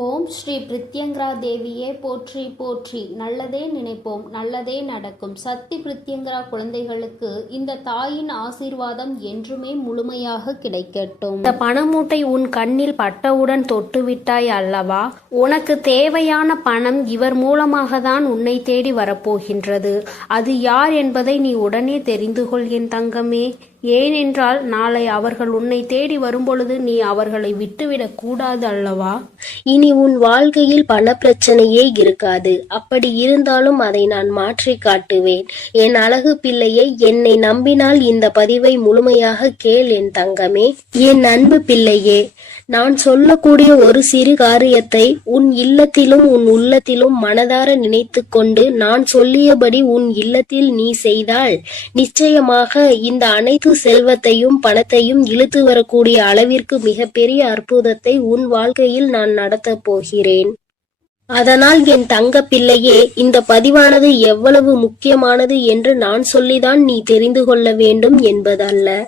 ஓம் ஸ்ரீ பிரித்யங்கரா தேவியே போற்றி போற்றி. நல்லதே நினைப்போம், நல்லதே நடக்கும். சக்தி பிரித்யங்கரா குழந்தைகளுக்கு இந்த தாயின் ஆசீர்வாதம் என்றுமே முழுமையாக கிடைக்கட்டும். இந்த பணமூட்டை உன் கண்ணில் பட்டவுடன் தொட்டுவிட்டாய் அல்லவா? உனக்கு தேவையான பணம் இவர் மூலமாக தான் உன்னை தேடி வரப்போகின்றது. அது யார் என்பதை நீ உடனே தெரிந்து கொள் என் தங்கமே. ஏனென்றால் நாளை அவர்கள் உன்னை தேடி வரும்பொழுது நீ அவர்களை விட்டுவிடக் கூடாது அல்லவா? இனி உன் வாழ்க்கையில் பண பிரச்சனையே இருக்காது. அப்படி இருந்தாலும் அதை நான் மாற்றி காட்டுவேன். என் அழகு பிள்ளையை, என்னை நம்பினால் இந்த பதிவை முழுமையாக கேள் என் தங்கமே. என் அன்பு பிள்ளையே, நான் சொல்லக்கூடிய ஒரு சிறு காரியத்தை உன் இல்லத்திலும் உன் உள்ளத்திலும் மனதார நினைத்து கொண்டு நான் சொல்லியபடி உன் இல்லத்தில் நீ செய்தால் நிச்சயமாக இந்த அனைத்து செல்வத்தையும் பணத்தையும் இழுத்து வரக்கூடிய அளவிற்கு மிகப்பெரிய அற்புதத்தை உன் வாழ்க்கையில் நான் நடத்தப் போகிறேன். அதனால் என் தங்க பிள்ளையே, இந்த பதிவானது எவ்வளவு முக்கியமானது என்று நான் சொல்லிதான் நீ தெரிந்து கொள்ள வேண்டும் என்பதல்ல.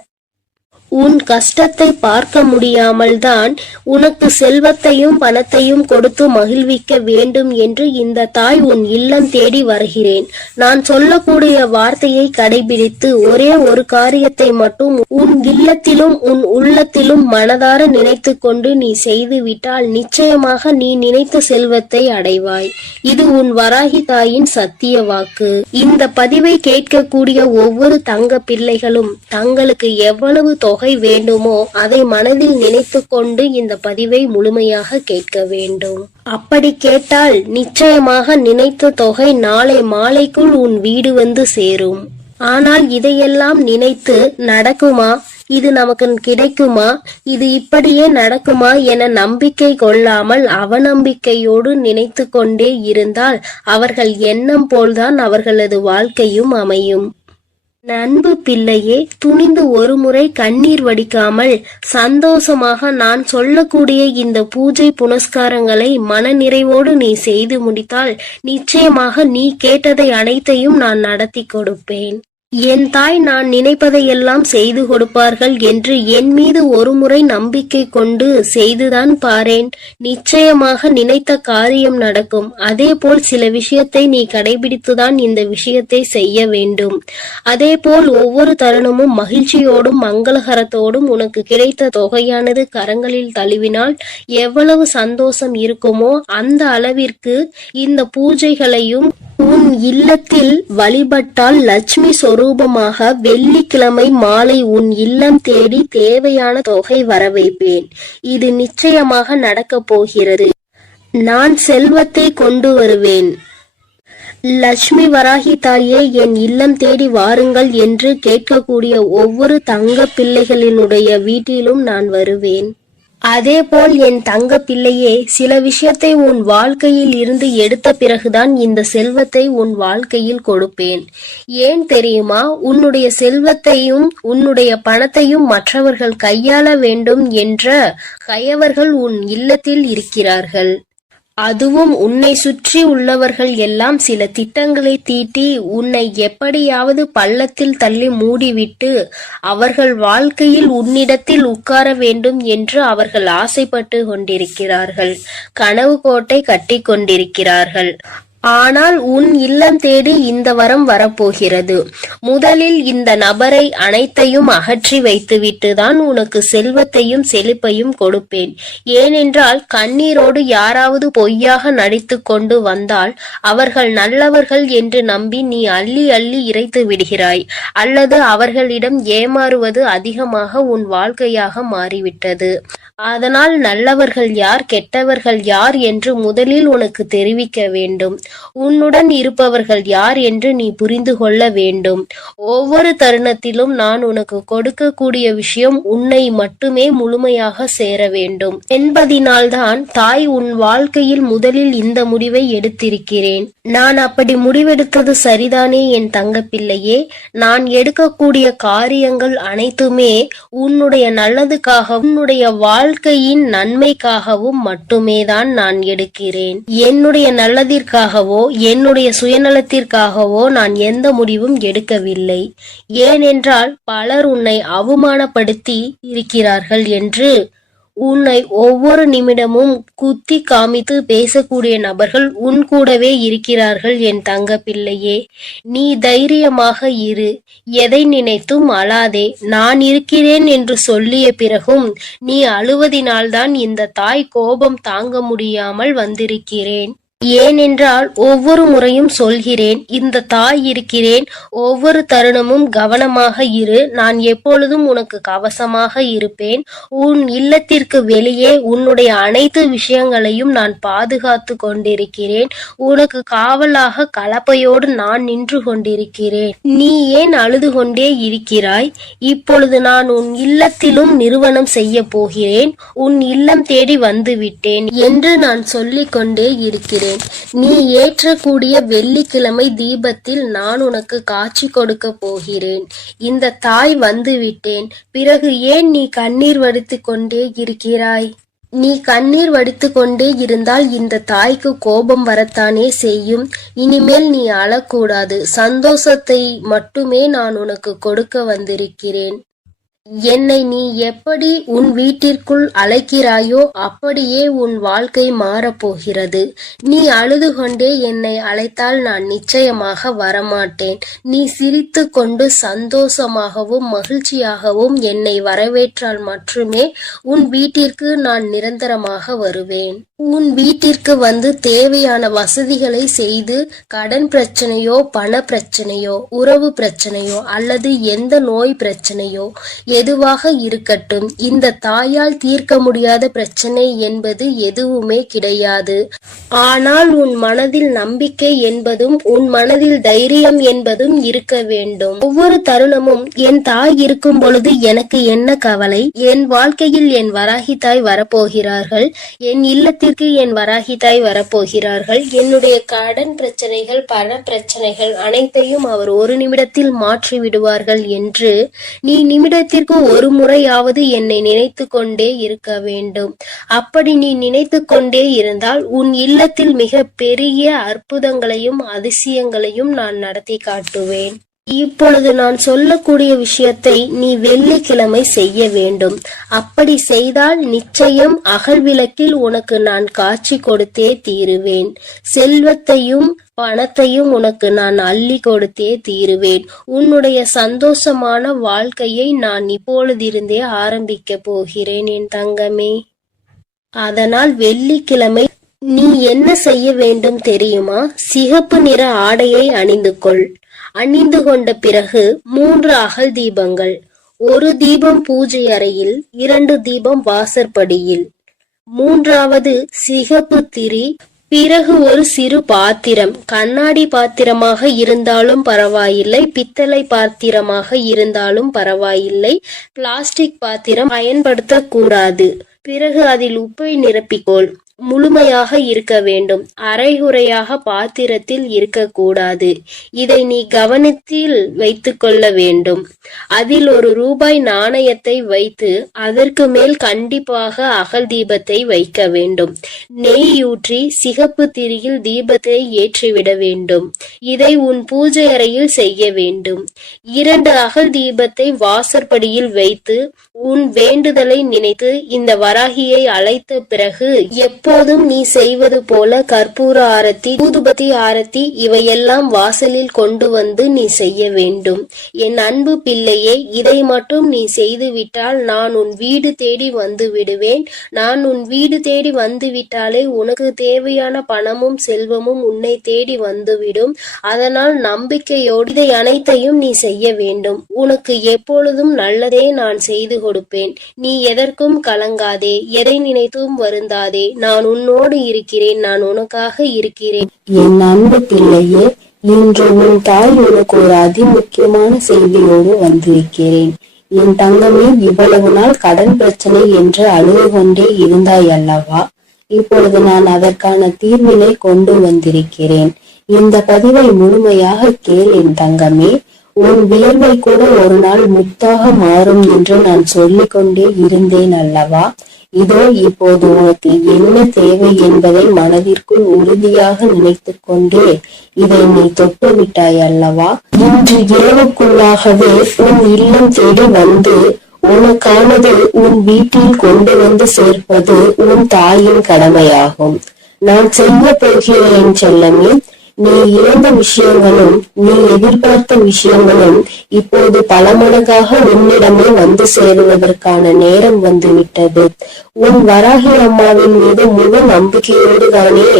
உன் கஷ்டத்தை பார்க்க முடியாமல் தான் உனக்கு செல்வத்தையும் பணத்தையும் கொடுத்து மகிழ்விக்க வேண்டும் என்று இந்த தாய் உன் இல்லம் தேடி வருகிறேன். நான் சொல்லக்கூடிய வார்த்தையை கடைபிடித்து ஒரே ஒரு காரியத்தை மட்டும் உன் இல்லத்திலும் உன் உள்ளத்திலும் மனதார நினைத்து கொண்டு நீ செய்துவிட்டால் நிச்சயமாக நீ நினைத்த செல்வத்தை அடைவாய். இது உன் வராகி தாயின் சத்திய வாக்கு. இந்த பதிவை கேட்கக்கூடிய ஒவ்வொரு தங்க பிள்ளைகளும் தங்களுக்கு எவ்வளவு தொகை வேண்டுமோ அதை மனதில் நினைத்து கொண்டு இந்த பதிவை முழுமையாக கேட்க வேண்டும். அப்படி கேட்டால் நிச்சயமாக நினைத்த தொகை நாளை மாலைக்குள் உன் வீடு வந்து சேரும். ஆனால் இதையெல்லாம் நினைத்து நடக்குமா, இது நமக்கு கிடைக்குமா, இது இப்படியே நடக்குமா என நம்பிக்கை கொள்ளாமல் அவநம்பிக்கையோடு நினைத்து கொண்டே இருந்தால் அவர்கள் எண்ணம் போல்தான் அவர்களது வாழ்க்கையும் அமையும். அன்பு பிள்ளையே, துணிந்து ஒரு முறை கண்ணீர் வடிக்காமல் சந்தோஷமாக நான் சொல்லக்கூடிய இந்த பூஜை புனஸ்காரங்களை மன நிறைவோடு நீ செய்து முடித்தால் நிச்சயமாக நீ கேட்டதை அனைத்தையும் நான் நடத்தி கொடுப்பேன். என் தாய் நான் நினைப்பதையெல்லாம் செய்து கொடுப்பார்கள் என்று என் மீது ஒரு முறை நம்பிக்கை கொண்டு செய்துதான் பாரேன். நிச்சயமாக நினைத்த காரியம் நடக்கும். அதே போல் சில விஷயத்தை நீ கடைபிடித்துதான் இந்த விஷயத்தை செய்ய வேண்டும். அதே போல் ஒவ்வொரு தருணமும் மகிழ்ச்சியோடும் மங்களகரத்தோடும் உனக்கு கிடைத்த தொகையானது கரங்களில் தழுவினால் எவ்வளவு சந்தோஷம் இருக்குமோ அந்த அளவிற்கு இந்த பூஜைகளையும் உன் இல்லத்தில் வழிபட்டால் லட்சுமி சொரூபமாக வெள்ளிக்கிழமை மாலை உன் இல்லம் தேடி தேவையான தொகை வரவைப்பேன். இது நிச்சயமாக நடக்கப் போகிறது. நான் செல்வத்தை கொண்டு வருவேன். லட்சுமி வராகி தாயே, என் இல்லம் தேடி வாருங்கள் என்று கேட்கக்கூடிய ஒவ்வொரு தங்க பிள்ளைகளினுடைய வீட்டிலும் நான் வருவேன். அதேபோல் என் தங்க பிள்ளையே, சில விஷயத்தை உன் வாழ்க்கையில் இருந்து எடுத்த பிறகுதான் இந்த செல்வத்தை உன் வாழ்க்கையில் கொடுப்பேன். ஏன் தெரியுமா? உன்னுடைய செல்வத்தையும் உன்னுடைய பணத்தையும் மற்றவர்கள் கையாள வேண்டும் என்ற கயவர்கள் உன் இல்லத்தில் இருக்கிறார்கள். அதுவும் உன்னை சுற்றி உள்ளவர்கள் எல்லாம் சில திட்டங்களை தீட்டி உன்னை எப்படியாவது பள்ளத்தில் தள்ளி மூடிவிட்டு அவர்கள் வாழ்க்கையில் உன்னிடத்தில் உட்கார வேண்டும் என்று அவர்கள் ஆசைப்பட்டு கொண்டிருக்கிறார்கள். கனவு கோட்டை கட்டி கொண்டிருக்கிறார்கள். ஆனால் உன் இல்லம் தேடி இந்த வரம் வரப்போகிறது. முதலில் இந்த நபரை அனைத்தையும் அகற்றி வைத்துவிட்டு தான் உனக்கு செல்வத்தையும் செழிப்பையும் கொடுப்பேன். ஏனென்றால் கண்ணீரோடு யாராவது பொய்யாக நடித்து கொண்டு வந்தால் அவர்கள் நல்லவர்கள் என்று நம்பி நீ அள்ளி அள்ளி இறைத்து விடுகிறாய். அல்லது அவர்களிடம் ஏமாறுவது அதிகமாக உன் வாழ்க்கையாக மாறிவிட்டது. அதனால் நல்லவர்கள் யார் கெட்டவர்கள் யார் என்று முதலில் உனக்கு தெரிவிக்க வேண்டும். உன்னுடன் இருப்பவர்கள் யார் என்று நீ புரிந்து கொள்ள வேண்டும். ஒவ்வொரு தருணத்திலும் நான் உனக்கு கொடுக்கக்கூடிய விஷயம் உன்னை மட்டுமே முழுமையாக சேர வேண்டும் என்பதினால்தான் தாய் உன் வாழ்க்கையில் முதலில் இந்த முடிவை எடுத்திருக்கிறேன். நான் அப்படி முடிவெடுத்தது சரிதானே என் தங்க பிள்ளையே? நான் எடுக்கக்கூடிய காரியங்கள் அனைத்துமே உன்னுடைய நல்லதுக்காக உன்னுடைய வாழ்க்கையின் நன்மைக்காகவும் மட்டுமே தான் நான் எடுக்கிறேன். என்னுடைய நல்லதிற்காகவோ என்னுடைய சுயநலத்திற்காகவோ நான் எந்த முடிவும் எடுக்கவில்லை. ஏனென்றால் பலர் உன்னை அவமானப்படுத்தி இருக்கிறார்கள் என்று உன்னை ஒவ்வொரு நிமிடமும் குத்தி காமித்து பேசக்கூடிய நபர்கள் உன் கூடவே இருக்கிறார்கள் என் தங்க பிள்ளையே. நீ தைரியமாக இரு, எதை நினைத்தும் அழாதே. நான் இருக்கிறேன் என்று சொல்லிய பிறகும் நீ அழுவதினால்தான் இந்த தாய் கோபம் தாங்க முடியாமல் வந்திருக்கிறேன். ஏனென்றால் ஒவ்வொரு முறையும் சொல்கிறேன், இந்த தாய் இருக்கிறேன், ஒவ்வொரு தருணமும் கவனமாக இரு, நான் எப்பொழுதும் உனக்கு கவசமாக இருப்பேன். உன் இல்லத்திற்கு வெளியே உன்னுடைய அனைத்து விஷயங்களையும் நான் பாதுகாத்து கொண்டிருக்கிறேன். உனக்கு காவலாக கலப்பையோடு நான் நின்று கொண்டிருக்கிறேன். நீ ஏன் அழுது கொண்டே இருக்கிறாய்? இப்பொழுது நான் உன் இல்லத்திலும் நிறுவனம் செய்ய போகிறேன். உன் இல்லம் தேடி வந்து விட்டேன் என்று நான் சொல்லிக் கொண்டே இருக்கிறேன். நீ ஏற்றக்கூடிய வெள்ளிக்கிழமை தீபத்தில் நான் உனக்கு காட்சி கொடுக்க போகிறேன். இந்த தாய் வந்து விட்டேன். பிறகு ஏன் நீ கண்ணீர் வடித்துக் கொண்டே இருக்கிறாய்? நீ கண்ணீர் வடித்துக் கொண்டே இருந்தால் இந்த தாய்க்கு கோபம் வரத்தானே செய்யும். இனிமேல் நீ அழக்கூடாது. சந்தோஷத்தை மட்டுமே நான் உனக்கு கொடுக்க வந்திருக்கிறேன். என்னை நீ எப்படி உன் வீட்டிற்குள் அழைக்கிறாயோ அப்படியே உன் வாழ்க்கை மாறப்போகிறது. நீ அழுது கொண்டே என்னை அழைத்தால் நான் நிச்சயமாக வரமாட்டேன். நீ சிரித்து கொண்டு சந்தோஷமாகவும் மகிழ்ச்சியாகவும் என்னை வரவேற்றால் மட்டுமே உன் வீட்டிற்கு நான் நிரந்தரமாக வருவேன். உன் வீட்டிற்கு வந்து தேவையான வசதிகளை செய்து கடன் பிரச்சனையோ, பண பிரச்சனையோ, உறவு பிரச்சனையோ அல்லது எந்த நோய் பிரச்சனையோ எதுவாக இருக்கட்டும், இந்த தாயால் தீர்க்க முடியாத பிரச்சனை என்பது எதுவுமே கிடையாது. ஆனால் உன் மனதில் நம்பிக்கை என்பதும் உன் மனதில் தைரியம் என்பதும் இருக்க வேண்டும். ஒவ்வொரு தருணமும் என் தாய் இருக்கும் பொழுது எனக்கு என்ன கவலை? என் வாழ்க்கையில் என் வராகி தாய் வரப்போகிறார்கள். என் இல்லத்திற்கு என் வராகி தாய் வரப்போகிறார்கள். என்னுடைய கடன் பிரச்சனைகள், பண பிரச்சனைகள் அனைத்தையும் அவர் ஒரு நிமிடத்தில் மாற்றி விடுவார்கள் என்று நீ நிமிடத்திற்கு ஒரு முறையாவது என்னை நினைத்து கொண்டே இருக்க வேண்டும். அப்படி நீ நினைத்து கொண்டே இருந்தால் உன் இல்லத்தில் மிக பெரிய அற்புதங்களையும் அதிசயங்களையும் நான் நடத்தி காட்டுவேன். இப்பொழுது நான் சொல்லக்கூடிய விஷயத்தை நீ வெள்ளிக்கிழமை செய்ய வேண்டும். அப்படி செய்தால் நிச்சயம் அகல் விளக்கில் உனக்கு நான் காட்சி கொடுத்தே தீருவேன். செல்வத்தையும் பணத்தையும் உனக்கு நான் அள்ளி கொடுத்தே தீருவேன். உன்னுடைய சந்தோஷமான வாழ்க்கையை நான் இப்பொழுதிருந்தே ஆரம்பிக்க போகிறேன் என் தங்கமே. அதனால் வெள்ளிக்கிழமை நீ என்ன செய்ய வேண்டும் தெரியுமா? சிகப்பு நிற ஆடையை அணிந்து கொள். அணிந்து கொண்ட பிறகு 3 அகல் தீபங்கள், 1 தீபம் பூஜை அறையில், 2 தீபம் வாசற்படியில், 3வது சிகப்பு திரி. பிறகு ஒரு சிறு பாத்திரம், கண்ணாடி பாத்திரமாக இருந்தாலும் பரவாயில்லை, பித்தளை பாத்திரமாக இருந்தாலும் பரவாயில்லை, பிளாஸ்டிக் பாத்திரம் பயன்படுத்தக்கூடாது. பிறகு அதில் உப்பை நிரப்பிக்கொள். முழுமையாக இருக்க வேண்டும். அரைகுறையாக பாத்திரத்தில் இருக்கக்கூடாது. இதை நீ கவனத்தில் வைத்துக் கொள்ள வேண்டும். அதில் ₹1 நாணயத்தை வைத்து அதற்கு மேல் கண்டிப்பாக அகல் தீபத்தை வைக்க வேண்டும். நெய் ஊற்றி சிகப்பு திரியில் தீபத்தை ஏற்றிவிட வேண்டும். இதை உன் பூஜை அறையில் செய்ய வேண்டும். 2 அகல் தீபத்தை வாசற்படியில் வைத்து உன் வேண்டுதலை நினைத்து இந்த வராகியை அழைத்த பிறகு எப்போதும் நீ செய்வது போல கற்பூர ஆரத்தி, ஊதுபத்தி ஆரத்தி இவையெல்லாம் வாசலில் கொண்டு வந்து நீ செய்ய வேண்டும். என் அன்பு பிள்ளையே, இதை மட்டும் நீ செய்துவிட்டால் நான் உன் வீடு தேடி வந்து விடுவேன். நான் உன் வீடு தேடி வந்து விட்டாலே உனக்கு தேவையான பணமும் செல்வமும் உன்னை தேடி வந்துவிடும். அதனால் நம்பிக்கையோடு இதை அனைத்தையும் நீ செய்ய வேண்டும். உனக்கு எப்பொழுதும் நல்லதே நான் செய்து கொடுப்பேன். நீ எதற்கும் கலங்காதே, எதை நினைத்தும் வருந்தாதே. நான் உன்னோடு இருக்கிறேன், நான் உனக்காக இருக்கிறேன். என் அன்பு பிள்ளையே, இன்று உன் தாய் உனக்கு ஒரு அதிமுக்கியமான செய்தியோடு வந்திருக்கிறேன். என் தங்கமே, இவ்வளவு நாள் கடன் பிரச்சனை என்று அழுது கொண்டே இருந்தாய் அல்லவா? இப்பொழுது நான் அதற்கான தீர்வினை கொண்டு வந்திருக்கிறேன். இந்த பதிவை முழுமையாக கேள் என் தங்கமே. உன் வியர்வை கூட ஒரு நாள் முத்தாக மாறும் என்று நான் சொல்லிக் கொண்டே இருந்தேன் அல்லவா? இதோ இப்போது உனக்கு என்ன தேவை என்பதை மனதிற்குள் உறுதியாக நினைத்து கொண்டே இதை நீ தொட்டு விட்டாய் அல்லவா? இன்று இரவுக்குள்ளாகவே உன் இல்லம் தேடி வந்து உனக்கானது உன் வீட்டில் கொண்டு வந்து சேர்ப்பது உன் தாயின் கடமையாகும். நான் செய்ய போகிறேன் செல்லமே. நீ இழந்த விஷயங்களும் நீ எதிர்பார்த்த விஷயங்களும் இப்போது பல மடங்காக உன்னிடமே வந்து சேருவதற்கான நேரம் வந்துவிட்டது. உன் வராகி அம்மாவின் மீது முழு நம்பிக்கையோடு தானே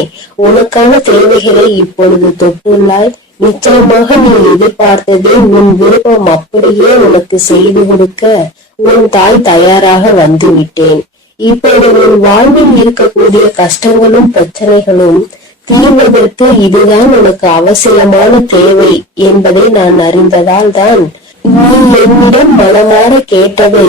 உனக்கான தேவைகளை இப்பொழுது தொட்டுள்ளாய். நிச்சயமாக நீ எதிர்பார்த்ததே உன் விருப்பம் அப்படியே உனக்கு செய்து கொடுக்க உன் தாய் தயாராக வந்து விட்டேன். இப்போது உன் வாழ்வில் இருக்கக்கூடிய கஷ்டங்களும் பிரச்சனைகளும் தீர்வதற்கு இதுதான் உனக்கு அவசியமான தேவை என்பதை நான் அறிந்ததால் தான் நீ என்னிடம் மனமாற கேட்டதை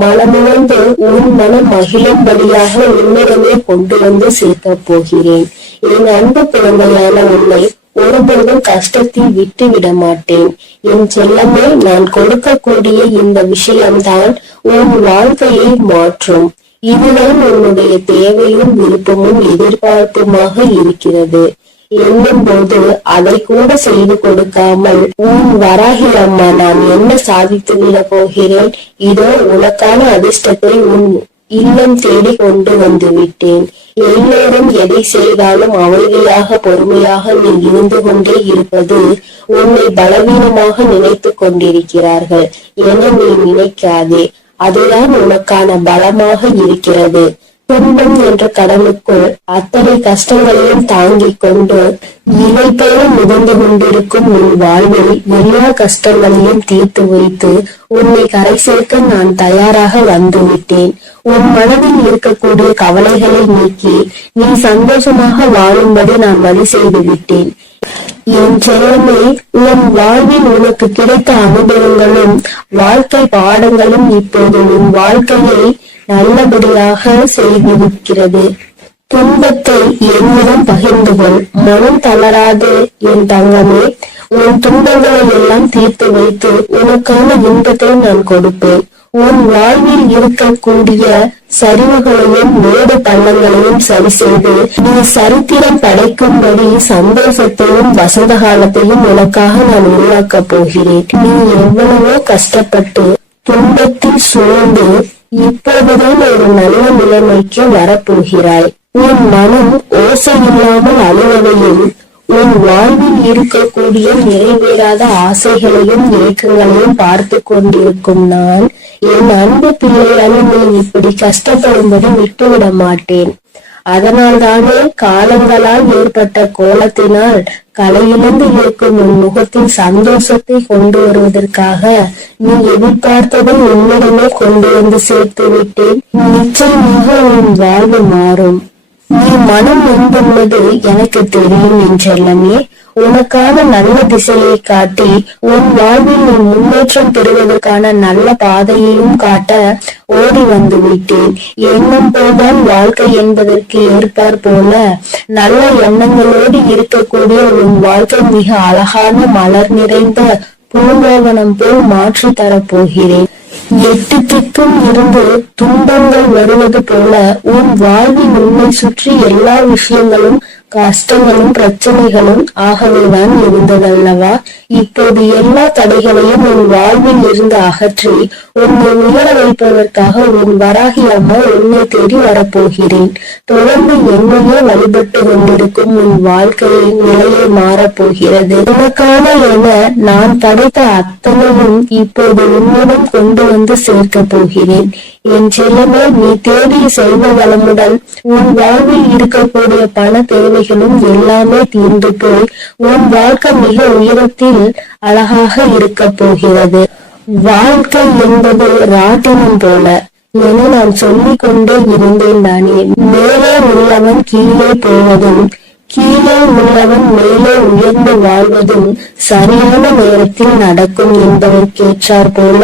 மனமுணர்ந்து உன் மனம் மகிழும்படியாக உன்னிடமே கொண்டு வந்து சேர்க்க போகிறேன். என் அன்பு குழந்தையான உன்னை ஒருபோதும் கஷ்டத்தில் விட்டு விட மாட்டேன். என் செல்லமே, நான் கொடுக்கக்கூடிய இந்த விஷயம்தான் உன் வாழ்க்கையை மாற்றும். இதுதான் உன்னுடைய தேவையும் விருப்பமும் எதிர்பார்ப்புமாக இருக்கிறது என்னும் போது அதை கூட செய்து கொடுக்காமல் உன் வராகி அம்மா நான் என்ன சாதித்து விட போகிறேன், இதோ உனக்கான அதிர்ஷ்டத்தை உன் இல்லம் தேடி கொண்டு வந்து விட்டேன். எல்லோரும் எதை செய்தாலும் அமைதியாக பொறுமையாக நீ இருந்து கொண்டே இருப்பது உன்னை பலவீனமாக நினைத்து கொண்டிருக்கிறார்கள் என நீ நினைக்காதே. அதுதான் உனக்கான பலமாக இருக்கிறது. துன்பம் என்ற கடலுக்குள் அத்தனை கஷ்டங்களையும் தாங்கிக் கொண்டு இலை போல மிதந்து கொண்டிருக்கும் உன் வாழ்வில் எல்லா கஷ்டங்களையும் தீர்த்து வைத்து உன்னை கரை சேர்க்க நான் தயாராக வந்துவிட்டேன். உன் மனதில் இருக்கக்கூடிய கவலைகளை நீக்கி நீ சந்தோஷமாக வாழும்படி நான் வழி செய்து விட்டேன். என் செல்வமே, உன் வாழ்வில் உனக்கு கிடைத்த அனுபவங்களும் வாழ்க்கை பாடங்களும் இப்போது உன் வாழ்க்கையை நல்லபடியாக செய்திருக்கிறது. துன்பத்தை என்னிடம் பகிர்ந்து கொள், மனம் தளராது என் தங்கமே. உன் துன்பங்களை எல்லாம் தீர்த்து வைத்து உனக்கான இன்பத்தை நான் கொடுப்பேன். உன் வாழ்வில் இருக்கக்கூடிய சரிவுகளையும் மேடு பள்ளங்களையும் சரி செய்து நீ சரித்திரம் படைக்கும்படி சந்தோஷத்தையும் வசந்த காலத்தையும் உனக்காக நான் உருவாக்க போகிறேன். நீ எவ்வளவோ கஷ்டப்பட்டு துன்பத்தில் சூழ்ந்து இப்போதுதான் ஒரு நல்ல நிலைமைக்கு வரப்போகிறாய். உன் மனம் ஓசை இல்லாமல் அழுவதையும் உன் வாழ்வில் இருக்கக்கூடிய நிறைவேறாத ஆசைகளையும் ஏக்கங்களையும் பார்த்து கொண்டிருக்கும் நான் என் அன்பு பிள்ளையான நீ இப்படி கஷ்டப்படும்படி விட்டுவிட மாட்டேன். அதனால் தானே காலங்களால் ஏற்பட்ட கோலத்தினால் கலையிலிருந்து இருக்கும் உன் முகத்தில் சந்தோஷத்தை கொண்டு வருவதற்காக நீ எதிர்பார்த்ததை உன்னிடமே கொண்டு வந்து சேர்த்து விட்டேன். நிச்சயமாக உன் வாழ்வு மாறும். நீ மனம் எங்குள்ளது எனக்கு தெரியும் என்றெல்லாமே உனக்கான நல்ல திசையை காட்டி உன் வாழ்வில் நீ முன்னேற்றம் பெறுவதற்கான நல்ல பாதையையும் காட்ட ஓடி வந்து விட்டேன். எண்ணம் போல்தான் வாழ்க்கை என்பதற்கு ஏற்பார் போல நல்ல எண்ணங்களோடு இருக்கக்கூடிய உன் வாழ்க்கை மிக அழகான மலர் நிறைந்த பூங்காவனம் போல் மாற்றி தரப்போகிறேன். எட்டு திக்கும் இருந்து துன்பங்கள் வருவது போல உன் வாழ்வில் உன்னை சுற்றி எல்லா விஷயங்களும் கஷ்டங்களும் பிரச்சனைகளும் ஆகவேதான் இருந்ததல்லவா? இப்போது எல்லா தடைகளையும் உன் வாழ்வில் இருந்து அகற்றி உன்னை உயர வைப்பதற்காக உன் வராகி அம்மா உன்னை தேடி வரப்போகிறேன். தொடர்ந்து என்னையே வழிபட்டு கொண்டிருக்கும் உன் வாழ்க்கையின் நிலையை மாறப்போகிறது. உனக்கான என நான் படைத்த அத்தனையும் இப்போது உன்னிடம் கொண்டு வந்து சேர்க்க போகிறேன். என் செல்லமே, நீ தேடிய செல்வ வளமுடன் உன் வாழ்வில் இருக்கக்கூடிய பண தேவைகளும் எல்லாமே தீர்ந்து போய் உன் வாழ்க்கை மிக உயரத்தில் அழகாக இருக்க போகிறது. வாழ்க்கை என்பது ராட்டினம் போல என நான் சொல்லிக் கொண்டே இருந்தேன் தானே. மேலே உள்ளவன் கீழே போவதும் கீழே உள்ளவன் மேலே உயர்ந்து வாழ்வதும் சரியான நேரத்தில் நடக்கும் என்பதற்கேற்றார் போல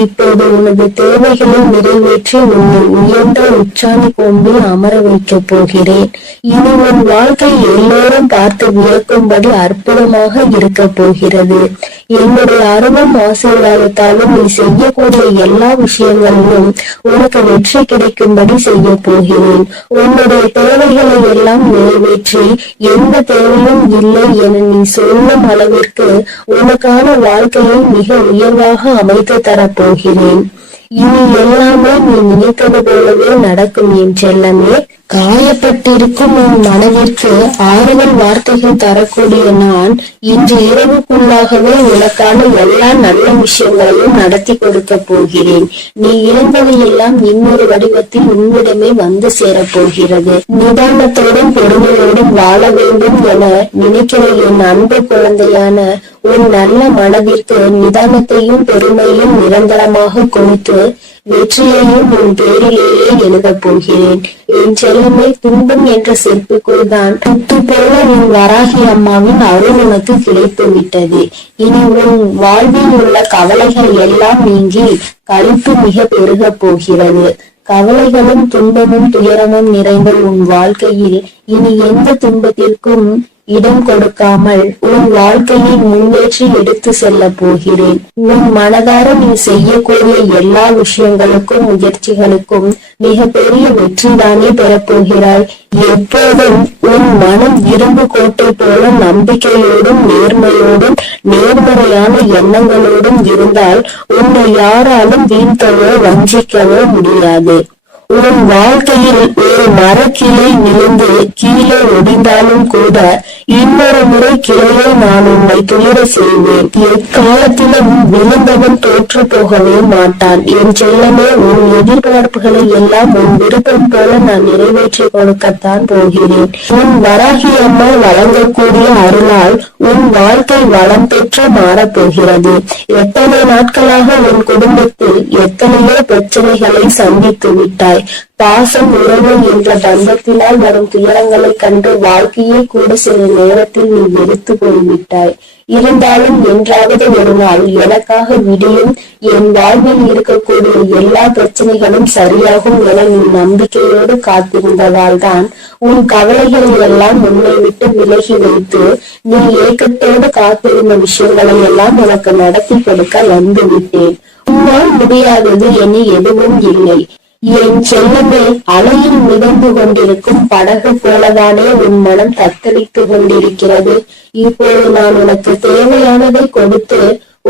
இப்போது உனது தேவைகளை நிறைவேற்றி உன்னை உயர்ந்த உச்சாணி கொம்பில் அமர வைக்க போகிறேன். இனி உன் வாழ்க்கை எல்லோரும் பார்த்து வியக்கும்படி அற்புதமாக இருக்க போகிறது. என்னுடைய அருளும் ஆசீர்வாதத்தாலும் நீ செய்யக்கூடிய எல்லா விஷயங்களிலும் உனக்கு வெற்றி கிடைக்கும்படி செய்ய போகிறேன். உன்னுடைய தேவைகளை எல்லாம் நிறைவேற்றி எந்த தேவையும் இல்லை என நீ சொல்லும் அளவிற்கு உனக்கான வாழ்க்கையை மிக உயர்வாக அமைத்து தரப்போகிறேன். இனி எல்லாமே நீ நினைத்தது போலவே நடக்கும் என் செல்லமே. காயப்பட்டிருக்கும் உன் மனதிற்கு ஆறுதல் வார்த்தைகள் தரக்கூடிய நான் இன்று இரவுக்குள்ளாகவே உனக்கான எல்லா நல்ல விஷயங்களையும் நடத்தி கொடுக்க போகிறேன். நீ இழந்தவையெல்லாம் இன்னொரு வடிவத்தில் உன்னிடமே வந்து சேரப்போகிறது. நிதானத்தோடும் பொறுமையோடும் வாழ வேண்டும் என நினைக்கிற என் அன்பு குழந்தையான உன் நல்ல மனதிற்கு நிதானத்தையும் பெருமையும் நிரந்தரமாக கொடுத்து வெற்றியையும் உன் பேரிலேயே எழுதப் போகிறேன். என் செல்லமே, துன்பம் என்ற செருப்புக்குள் தான் முத்து போல உன் வராகி அம்மாவின் அருள் உனக்கு கிடைத்து விட்டது. இனி உன் வாழ்வில் உள்ள கவலைகள் எல்லாம் நீங்கி களிப்பு மிக பெருக போகிறது. கவலைகளும் துன்பமும் துயரமும் நிறைந்த உன் வாழ்க்கையில் இனி எந்த துன்பத்திற்கும் இடம் கொடுக்காமல் உன் வாழ்க்கையை முன்னேற்றி எடுத்து செல்ல போகிறேன். உன் மனதார நீ செய்யக்கூடிய எல்லா விஷயங்களுக்கும் முயற்சிகளுக்கும் மிக பெரிய வெற்றிதானே பெறப்போகிறாய். எப்போதும் உன் மனம் இரும்பு கோட்டை போல நம்பிக்கையோடும் நேர்மையோடும் நேர்மறையான எண்ணங்களோடும் இருந்தால் உன்னை யாராலும் வீழ்த்தவோ வஞ்சிக்கவோ முடியாது. உன் வாழ்க்கையில் ஒரு மரக்கிளை விழுந்து கீழே ஒடிந்தாலும் கூட இன்னொரு முறை கிளையை நான் உன்னை துயர செய்வேன். எக்காலத்திலும் விழுந்தவன் தோற்று போகவே மாட்டான். என் செல்லமே, உன் எதிர்பார்ப்புகளை எல்லாம் உன் விருப்பம் போல நான் நிறைவேற்றி கொடுக்கத்தான் போகிறேன். உன் வராகி அம்மா வழங்கக்கூடிய அருளால் உன் வாழ்க்கை வளம் பெற்று மாறப்போகிறது. எத்தனை நாட்களாக உன் குடும்பத்தில் எத்தனையோ பிரச்சனைகளை சந்தித்து விட்டாய். பாசம், உறவு என்ற பந்தத்தினால் வரும் துயரங்களை கண்டு வாழ்க்கையை கூட சில நேரத்தில் நீ வெறுத்து போய்விட்டாய். இருந்தாலும் என்றாவது ஒரு நாள் எனக்காக விடியும், என் வாழ்வில் இருக்கக்கூடிய எல்லா பிரச்சனைகளும் சரியாகும் என நீ நம்பிக்கையோடு காத்திருந்ததால் தான் உன் கவலைகளை எல்லாம் உன்னை விட்டு விலகி வைத்து நீ ஏக்கத்தோடு காத்திருந்த விஷயங்களை எல்லாம் உனக்கு நடத்தி கொடுக்க வந்து விட்டேன். உன்னால் முடியாதது என எதுவும் இல்லை. என் செல்லமே, அலையில் மிதந்து கொண்டிருக்கும் படகு போலதானே உன் மனம் தத்தளித்து கொண்டிருக்கிறது. இப்போது நான் உனக்கு தேவையானதை கொடுத்து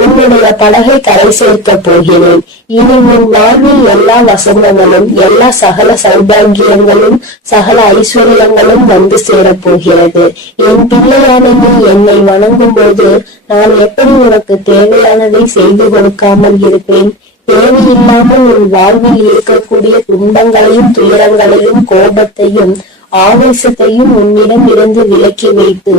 உன்னுடைய படகை கரை சேர்க்க போகிறேன். இனி உன் வாழ்வில் எல்லா வசந்தங்களும் எல்லா சகல சௌபாகியங்களும் சகல ஐஸ்வர்யங்களும் வந்து சேரப்போகிறது. என் பிள்ளையான நீ என்னை வணங்கும் போது நான் எப்படி உனக்கு தேவையானதை செய்து கொடுக்காமல் இருப்பேன்? தேவையில்லாமல் உன் வாழ்வில் இருக்கக்கூடிய துன்பங்களையும் துயரங்களையும் கோபத்தையும் ஆவேசத்தையும் உன்னிடம் இருந்து விலக்கி வைத்து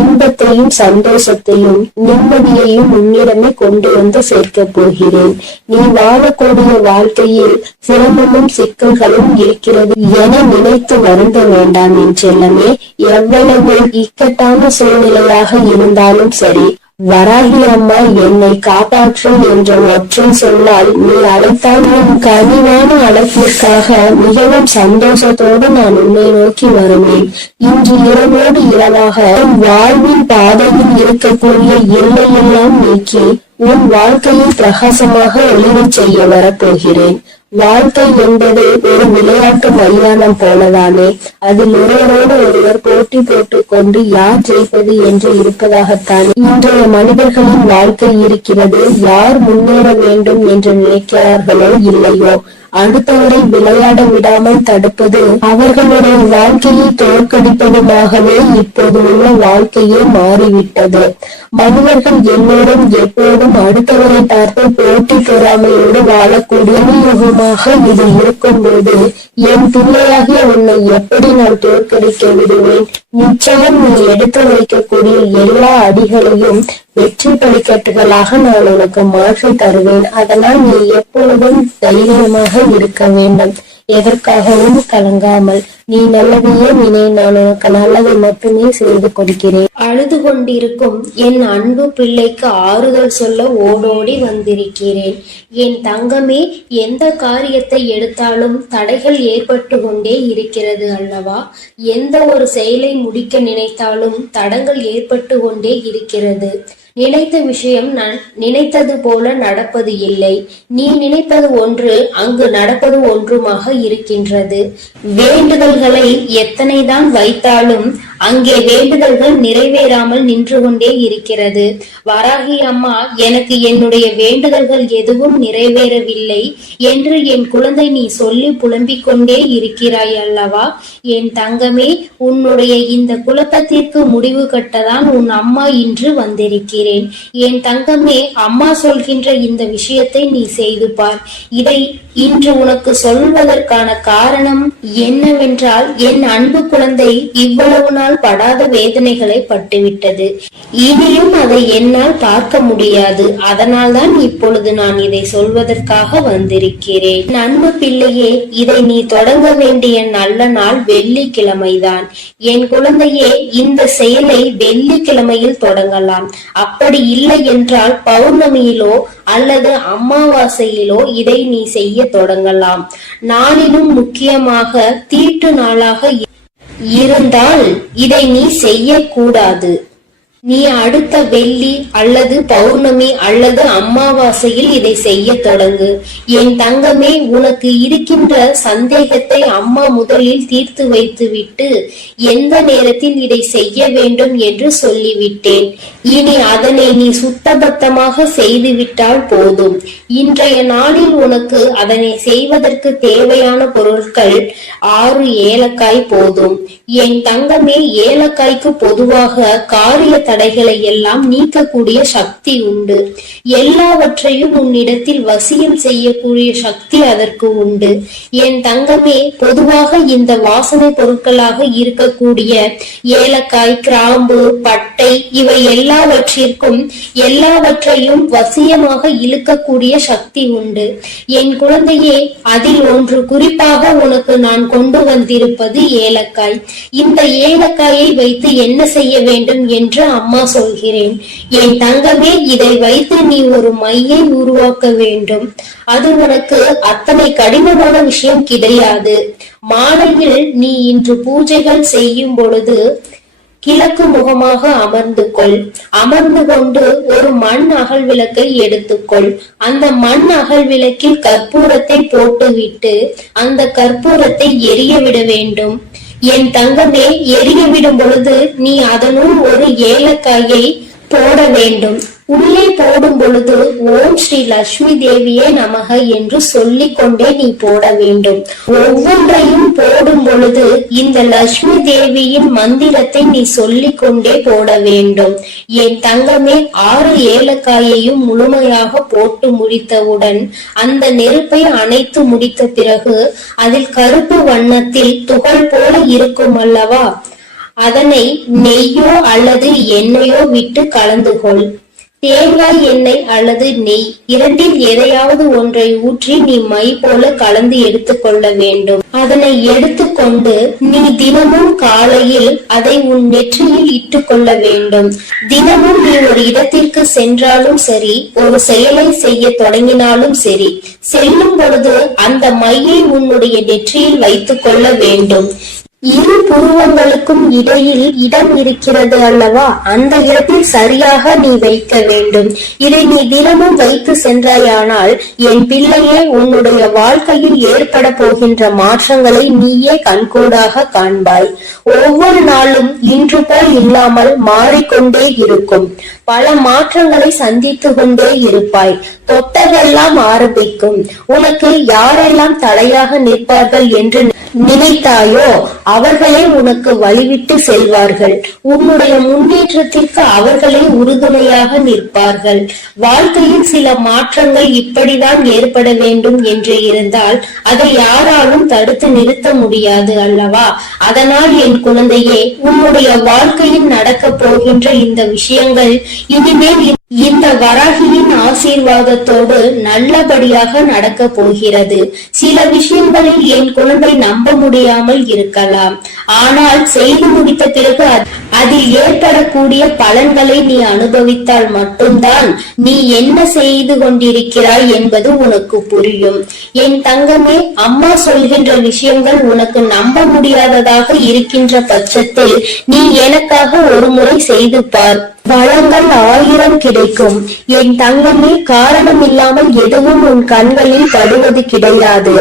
இன்பத்தையும் சந்தோஷத்தையும் நிம்மதியையும் உன்னிடமே கொண்டு வந்து சேர்க்க போகிறேன். நீ வாழக்கூடிய வாழ்க்கையில் சிரமமும் சிக்கல்களும் இருக்கிறது என நினைத்து வருந்த வேண்டாம் என் செல்லமே. எவ்வளவு இக்கட்டான சூழ்நிலையாக இருந்தாலும் சரி, வராகி அம்மா என்னை காப்பாற்று என்ற ஒற்றை சொன்னால் நீ அழைத்தால் உன் கனிவான அழைப்பிற்காக மிகவும் சந்தோஷத்தோடு நான் உன்னை நோக்கி வருவேன். இன்று இரவோடு இரவாக வாழ்வின் பாதையில் இருக்கக்கூடிய எல்லையெல்லாம் நீக்கி உன் வாழ்க்கையை பிரகாசமாக ஒளிரச் செய்ய வரப்போகிறேன். வாழ்க்கை என்பது ஒரு விளையாட்டு மைதானம் போலதானே. அதில் ஒருவரோடு ஒருவர் போட்டி போட்டுக் கொண்டு யார் ஜெயிப்பது என்று இருப்பதாகத்தான் இன்றைய மனிதர்களின் வாழ்க்கை இருக்கிறது. யார் முன்னேற வேண்டும் என்று நினைக்கிறார்களோ இல்லையோ, அடுத்தவரை விளையாட விடாமல் தடுப்பது அவர்களுடைய வாழ்க்கையை தோற்கடிப்பதுமாகவே இப்போது உள்ள வாழ்க்கையே மாறிவிட்டது. மனிதர்கள் எல்லோரும் எப்போதும் அடுத்தவரை பார்த்து போட்டி பொறாமையோடு வாழக்கூடிய யுகமாக இது இருக்கும் போது என் பிள்ளையாகிய உன்னை எப்படி நான் தோற்கடிக்க விடுவேன்? நிச்சயம் நீ எடுத்து வைக்கக்கூடிய எல்லா அடிகளையும் வெற்றி படிக்கட்டுகளாக நான் உனக்கு மாற்றி தருவேன். அதனால் நீ எப்பொழுதும் தைரியமாக இருக்க வேண்டும். எதற்காகவும் கலங்காமல் நீ நல்லதையே நினை. நான் உனக்கு நல்லதை மட்டுமே செய்து கொடுக்கிறேன். அழுது கொண்டிருக்கும் என் அன்பு பிள்ளைக்கு ஆறுதல் சொல்ல ஓடோடி வந்திருக்கிறேன். என் தங்கமே, எந்த காரியத்தை எடுத்தாலும் தடைகள் ஏற்பட்டு கொண்டே இருக்கிறது அல்லவா? எந்த ஒரு செயலை முடிக்க நினைத்தாலும் தடங்கள் ஏற்பட்டு கொண்டே இருக்கிறது. நினைத்த விஷயம் நான் நினைத்தது போல நடப்பது இல்லை. நீ நினைப்பது ஒன்று, அங்கு நடப்பது ஒன்றுமாக இருக்கின்றது. வேண்டுதல்களை எத்தனைதான் வைத்தாலும் அங்கே வேண்டுதல்கள் நிறைவேறாமல் நின்று கொண்டே இருக்கிறது. வராகி அம்மா, எனக்கு என்னுடைய வேண்டுதல்கள் எதுவும் நிறைவேறவில்லை என்று என் குழந்தை நீ சொல்லி புலம்பிக் கொண்டே இருக்கிறாய் அல்லவா? என் தங்கமே, உன்னுடைய இந்த குழப்பத்திற்கு முடிவு கட்டதான் உன் அம்மா இன்று வந்திருக்கிறேன். என் தங்கமே, அம்மா சொல்கின்ற இந்த விஷயத்தை நீ செய்து பார். இதை இன்று உனக்கு சொல்வதற்கான காரணம் என்னவென்றால், என் அன்பு குழந்தை இவ்வளவு நாள் படாத வேதனைகளை பட்டுவிட்டது. இனியும் அதை என்னால் பார்க்க முடியாது. அதனால்தான் இப்பொழுது நான் இதை சொல்வதற்காக வந்திருக்கிறேன். அன்பு பிள்ளையே, இதை நீ தொடங்க வேண்டிய நல்ல நாள் வெள்ளிக்கிழமைதான். என் குழந்தையே, இந்த செயலை வெள்ளிக்கிழமையில் தொடங்கலாம். அப்படி இல்லை என்றால் பௌர்ணமியிலோ அல்லது அமாவாசையிலோ இதை நீ செய்ய தொடங்கலாம். நாளிலும் முக்கியமாக தீட்டு நாளாக இருந்தால் இதை நீ செய்யக்கூடாது. நீ அடுத்த வெள்ளி அல்லது பௌர்ணமி அல்லது அமாவாசையில் இதை செய்ய தொடங்கு. என் தங்கமே, உனக்கு இருக்கின்ற சந்தேகத்தை அம்மா முதலில் தீர்த்து வைத்துவிட்டு எந்த நேரத்தில் இதை செய்ய வேண்டும் என்று சொல்லிவிட்டேன். இனி அதனை நீ சுத்தபத்தமாக செய்துவிட்டால் போதும். இன்றைய நாளில் உனக்கு அதனை செய்வதற்கு தேவையான பொருட்கள் 6 ஏலக்காய் போதும். என் தங்கமே, ஏலக்காய்க்கு பொதுவாக காரிய தடைகளை எல்லாம் நீக்கக்கூடிய சக்தி உண்டு. எல்லாவற்றையும் உன்னிடத்தில் வசியம் செய்யக்கூடிய சக்தி அதற்கு உண்டு. என் தங்கமே, பொதுவாக இந்த வாசனை பொருட்களாக இருக்கக்கூடிய ஏலக்காய், கிராம்பு, பட்டை இவை எல்லாவற்றையும் வசியமாக இழுக்கக்கூடிய சக்தி உண்டு. என் குழந்தையே, அதில் ஒன்று குறிப்பாக உனக்கு நான் கொண்டு வந்திருப்பது ஏலக்காய். இந்த ஏலக்காயை வைத்து என்ன செய்ய வேண்டும் என்று அம்மா சொல்கிறேன். என் தங்கமே, இதை வைத்து நீ ஒரு மையை உருவாக்க வேண்டும். அது உனக்கு அத்தனை கடினமான விஷயம் கிடையாது. மாலையில் நீ இன்று பூஜைகள் செய்யும் பொழுது கிழக்கு முகமாக அமர்ந்து கொண்டு ஒரு மண் அகல் விளக்கை எடுத்துக்கொள். அந்த மண் அகல் விளக்கில் கற்பூரத்தை போட்டுவிட்டு அந்த கற்பூரத்தை எரிய விட வேண்டும். என் தங்கமே, எரிய விடும் பொழுது நீ அதனுள் ஒரு ஏலக்காயை போட வேண்டும். உள்ளே போடும் பொழுது ஓம் ஸ்ரீ லட்சுமி தேவியே நமக என்று சொல்லிக் கொண்டே நீ போட வேண்டும். ஒவ்வொன்றையும் போடும் பொழுது இந்த லட்சுமி தேவியின் மந்திரத்தை நீ சொல்லிக் கொண்டே போட வேண்டும். என் தங்கமே, 6 ஏலக்காயையும் முழுமையாக போட்டு முடித்தவுடன் அந்த நெருப்பை அணைத்து முடித்த பிறகு அதில் கருப்பு வண்ணத்தில் துகள் போல இருக்கும் அல்லவா, அதனை நெய்யோ அல்லது எண்ணெயோ விட்டு கலந்து கொள். தேங்காய் எண்ணெய் அல்லது நெய் இரண்டில் எதையாவது ஒன்றை ஊற்றி நீ மை போல கலந்து எடுத்துக்கொள்ள வேண்டும். அதனை எடுத்துக்கொண்டு நீ தினமும் காலையில் அதை உன் நெற்றியில் இட்டுக்கொள்ள வேண்டும். தினமும் நீ ஒரு இடத்திற்கு சென்றாலும் சரி, ஒரு செயலை செய்ய தொடங்கினாலும் சரி, செல்லும் பொழுது அந்த மையை உன்னுடைய நெற்றியில் வைத்துக் கொள்ள வேண்டும். இரு புருவங்களுக்கும் இடையில் இடம் இருக்கிறது அல்லவா, அந்த இடத்தில் சரியாக நீ வைக்க வேண்டும். இதை நீ தினமும் வைத்து சென்றாயானால் என் பிள்ளையே, உன்னுடைய வாழ்க்கையில் ஏற்பட போகின்ற மாற்றங்களை நீயே கண்கூடாக காண்பாய். ஒவ்வொரு நாளும் இன்று போல் இல்லாமல் மாறிக்கொண்டே இருக்கும். பல மாற்றங்களை சந்தித்து கொண்டே இருப்பாய். தொட்டதெல்லாம் ஆரம்பிக்கும். உனக்கு யாரெல்லாம் தடையாக நிற்பார்கள் என்று நினைத்தாயோ அவர்களே உனக்கு வழிவிட்டு செல்வார்கள். உன்னுடைய முன்னேற்றத்திற்கு அவர்களே உறுதுணையாக நிற்பார்கள். வாழ்க்கையில் சில மாற்றங்கள் இப்படிதான் ஏற்பட வேண்டும் என்று இருந்தால் அதை யாராலும் தடுத்து நிறுத்த முடியாது அல்லவா? அதனால் என் குழந்தையே, உன்னுடைய வாழ்க்கையில் நடக்க போகின்ற இந்த விஷயங்கள் இனிமேல் இந்த வராகியின் ஆசீர்வாதத்தோடு நல்லபடியாக நடக்க போகிறது. சில விஷயங்களில் என் குழந்தை நம்ப முடியாமல் இருக்கலாம். ஆனால் செய்து முடித்த பிறகு அதில் ஏற்படக்கூடிய பலன்களை நீ அனுபவித்தால் மட்டும்தான் நீ என்ன செய்து கொண்டிருக்கிறாய் என்பது உனக்கு புரியும். என் தங்கமே, அம்மா சொல்கின்ற விஷயங்கள் உனக்கு நம்ப முடியாததாக இருக்கின்ற பட்சத்தில் நீ எனக்காக ஒரு முறை செய்து பார். வளங்கள் 1000 கிடைக்கும். என் தங்கமே, காரணம் இல்லாமல் எதுவும் உன் கண்களில் படுவது கிடையாது.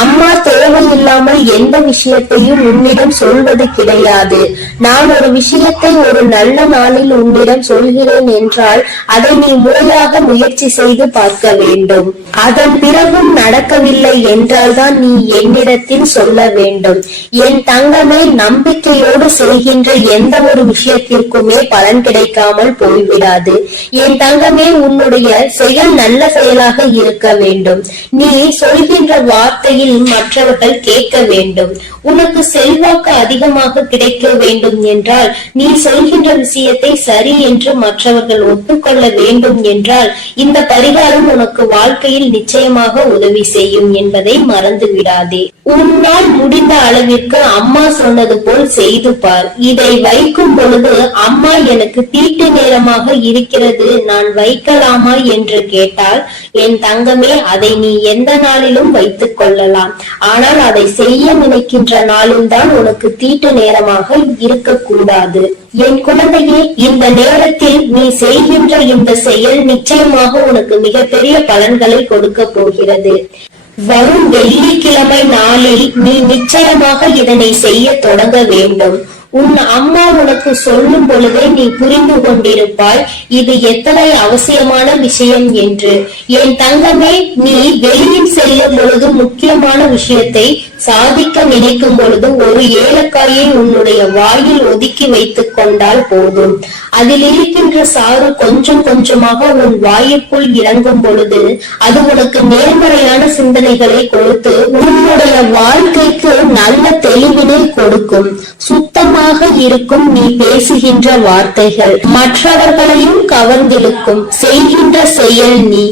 அம்மா தேவையில்லாமல் எந்த விஷயத்தையும் உன்னிடம் சொல்வது கிடையாது. நான் ஒரு விஷயத்தை ஒரு நல்ல நாளில் உன்னிடம் சொல்கிறேன் என்றால் அதை நீ முறையாக முயற்சி செய்து பார்க்க வேண்டும். அதன் பிறகும் நடக்கவில்லை என்றால் தான் நீ என்னிடத்தில் சொல்ல வேண்டும். என் தங்கமே, நம்பிக்கையோடு செய்கின்ற எந்த ஒரு விஷயத்திற்குமே பலன் கிடைக்காமல் போய்விடாது. என் தங்கமே, உன்னுடைய செயல் நல்ல செயலாக இருக்க வேண்டும். நீ சொல்கின்ற வார்த்தையில் மற்றவர்கள் கேட்க வேண்டும். உனக்கு செல்வாக்கு அதிகமாக கிடைக்க வேண்டும் என்றால் நீ சொல்கின்ற விஷயத்தை சரி என்று மற்றவர்கள் ஒத்துக்கொள்ள வேண்டும் என்றால் இந்த பரிகாரம் உனக்கு வாழ்க்கையில் நிச்சயமாக உதவி செய்யும் என்பதை மறந்து விடாதே. உன்னால் முடிந்த அளவிற்கு அம்மா சொன்னது போல் செய்து பார். இதை வைக்கும் பொழுது அம்மா எனக்கு தீட்டு நேரமாக இருக்கிறது, நான் வைக்கலாமா என்று கேட்டால், என் தங்கமே, அதை நீ எந்த நாளிலும் வைத்துக் கொள்ளலாம். ஆனால் அதை செய்ய நினைக்கின்ற நாளில் தான் உனக்கு தீட்டு நேரமாக இருக்கக்கூடாது. என் குழந்தையே, இந்த நேரத்தில் நீ செய்கின்ற இந்த செயல் நிச்சயமாக உனக்கு மிகப்பெரிய பலன்களை கொடுக்க போகிறது. வரும் வெள்ளிக்கிழமை நாளில் நீ நிச்சயமாக இதனை செய்ய தொடங்க வேண்டும். உன் அம்மா உனக்கு சொல்லும் பொழுதே நீ புரிந்து கொண்டிருப்பாய் இது எத்தனை அவசியமான விஷயம் என்று. என் தங்கமே, நீ வெளியில் செல்லும் பொழுது முக்கியமான விஷயத்தை சாதிக்க நினைக்கும் பொழுது ஒரு ஏலக்காயை உன்னுடைய வாயில் ஒதுக்கி வைத்துக் கொண்டால் போதும். அதில் இருக்கின்ற சாறு கொஞ்சம் கொஞ்சமாக உன் வாயுக்குள் இறங்கும் பொழுது அது உனக்கு நேர்மறையான சிந்தனைகளை கொடுத்து உன்னுடைய வாழ்க்கைக்கு நல்ல தெளிவினை கொடுக்கும். சுத்தமாக இருக்கும் நீ பேசுகின்ற வார்த்தைகள் மற்றவர்களையும் கவர்ந்திழுக்கும். செய்கின்ற செயல் நீ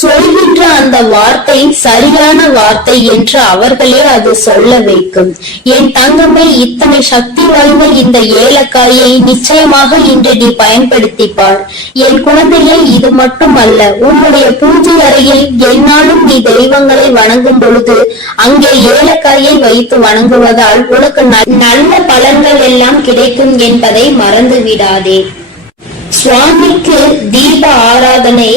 சொல்கின்ற அந்த வார்த்தை சரியான வார்த்தை என்று அவர்களே அது சொல்ல வைக்கும். என் தங்கமே, இத்தனை சக்தி வாய்ந்த இந்த ஏலக்காயை நிச்சயமாக இன்று நீ பயன்படுத்திப்பார். என் குழந்தையே, இது மட்டுமல்ல, உன்னுடைய பூஜை அறையில் என்னாலும் நீ தெய்வங்களை வணங்கும் பொழுது அங்கே ஏலக்காயை வைத்து வணங்குவதால் உனக்கு நல்ல பலன்கள் எல்லாம் கிடைக்கும் என்பதை மறந்து விடாதே. சுவாமிக்கு தீப ஆராதனை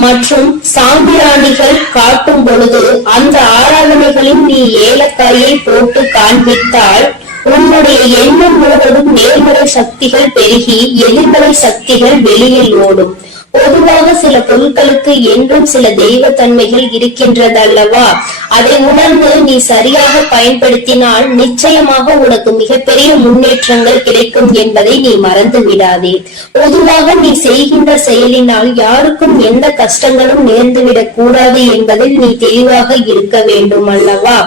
மற்றும் சாம்பிராணிகள் காட்டும் பொழுது அந்த ஆராதனைகளில் நீ ஏலக்காயை போட்டு காண்பித்தால் உன்னுடைய எண்ணம் முழுவதும் நேர்மறை சக்திகள் பெருகி எதிர்மறை சக்திகள் வெளியில் ஓடும். பொதுவாக சில பொருட்களுக்கு என்றும் சில தெய்வ தன்மைகள் இருக்கின்றது அல்லவா? அதை உணர்ந்து நீ சரியாக பயன்படுத்தினால் நிச்சயமாக உனக்கு மிகப்பெரிய முன்னேற்றங்கள் கிடைக்கும் என்பதை நீ மறந்து விடாதே. பொதுவாக நீ செய்கின்ற செயலினால் யாருக்கும் எந்த கஷ்டங்களும் நேர்ந்துவிடக் கூடாது என்பதில் நீ தெளிவாக இருக்க வேண்டும் அல்லவா?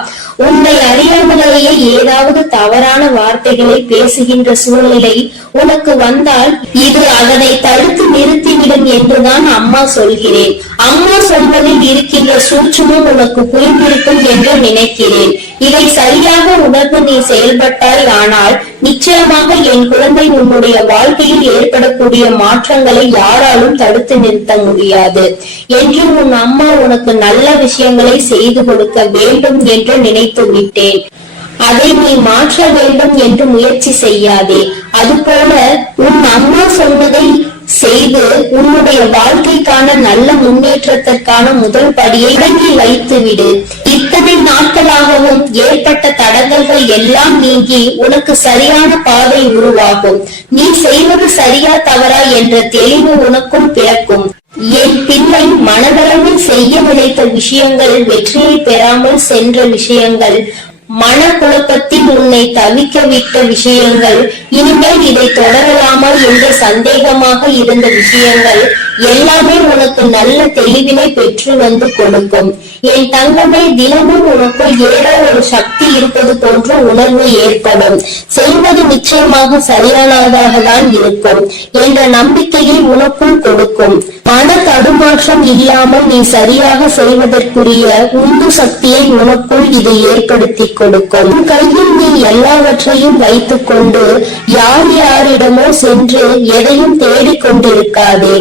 உன்னை அறியாமலேயே ஏதாவது தவறான வார்த்தைகளை பேசுகின்ற சூழ்நிலை உனக்கு வந்தால் இது அதனை தடுத்து நிறுத்திவிடும் என்றுதான் அம்மா சொல்கிறேன். அம்மா சொல்வதில் இருக்கின்ற சூட்சுமம் உனக்கு புரிந்திருக்கும் என்று நினைக்கிறேன். இதை சரியாக உணர்ந்து நீ செயல்பட்டாய் ஆனால் நிச்சயமாக என் குழந்தை உன்னுடைய வாழ்க்கையில் ஏற்படக்கூடிய மாற்றங்களை யாராலும் தடுத்து நிறுத்த முடியாது என்று உன் அம்மா உனக்கு நல்ல விஷயங்களை செய்து கொடுக்க வேண்டும் என்று நினைத்து விட்டேன். அதை நீ மாற்ற வேண்டும் என்று முயற்சி செய்யாதே. அதுபோல உன் அம்மா சொன்னதை செய்து உன்னுடைய வாழ்க்கைக்கான நல்ல முன்னேற்றத்திற்கான முதல் படியை இறங்கி வைத்து விடு. இத்தனை நாட்களாகவும் ஏற்பட்ட தடங்கல்கள் எல்லாம் நீங்கி உனக்கு சரியான பாதை உருவாகும். நீ செய்வது சரியா தவறா என்ற தெளிவு உனக்கும் பிறக்கும். என் பிள்ளை, மனதளவில் செய்ய நினைத்த விஷயங்கள் வெற்றியை பெறாமல் சென்ற விஷயங்கள், மனக்குழப்பத்தில் உன்னை தவிக்க விட்ட விஷயங்கள், இனிமேல் இதை தொடரலாமா என்ற சந்தேகமாக இருந்த விஷயங்கள் எல்லாமே உனக்கு நல்ல தெளிவினை பெற்று வந்து கொடுக்கும். என் தங்கமே, தினமும் உனக்குள் ஏதோ ஒரு சக்தி இருப்பது போன்ற உணர்வு ஏற்படும். செய்வது நிச்சயமாக சரியானதாக தான் இருக்கும் என்ற நம்பிக்கையை உனக்குள் கொடுக்கும். மன தடுமாற்றம் இல்லாமல் நீ சரியாக செய்வதற்குரிய உந்து சக்தியை உனக்குள் இது ஏற்படுத்தி கொடுக்கும். கையில் நீ எல்லாவற்றையும் வைத்துக் கொண்டு யார் யாரிடமோ சென்று எதையும் தேடிக்கொண்டிருக்காதே.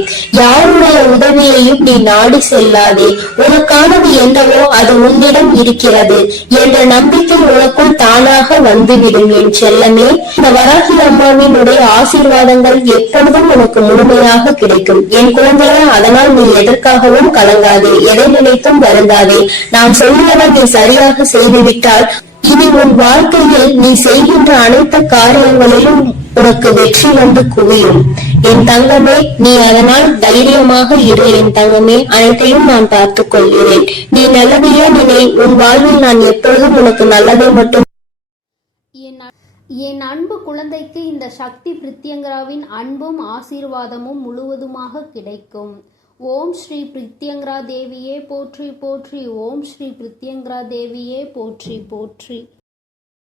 யாருடைய உதவியையும் நீ நாடி செல்லாதே. உனக்கானது என்னவோ அது உன்னிடம் இருக்கிறது என்ற நம்பிக்கை உனக்குள் தானாக வந்துவிடும் என் செல்லமே. இந்த வராகி அம்மாவினுடைய ஆசீர்வாதங்கள் எப்பொழுதும் உனக்கு முழுமையாக கிடைக்கும் என் குழந்தையே. அதனால் நீ எதற்காகவும் கலங்காதே, எதை நினைத்தும் வருந்தாதே. நான் சொல்லுவதை நீ சரியாக செய்துவிட்டால் இனி உன் வாழ்க்கையில் நீ செய்கின்ற அனைத்து காரியங்களிலும் உனக்கு வெற்றி வந்து குவியும் என் தங்கமே. நீ அதனால் தைரியமாக இரு என் தங்கமே. அனைத்தையும் நான் பார்த்துக் கொள்கிறேன். நீ நல்லதையே நினை. உன் வாழ்வில் நான் எப்பொழுதும் உனக்கு நல்லதை மட்டும். என் அன்பு குழந்தைக்கு இந்த சக்தி பிரித்யங்கராவின் அன்பும் ஆசீர்வாதமும் முழுவதுமாக கிடைக்கும். ஓம் ஸ்ரீ பிரித்யங்கரா தேவியே போற்றி போற்றி. ஓம் ஸ்ரீ பிரித்யங்கரா தேவியே போற்றி போற்றி.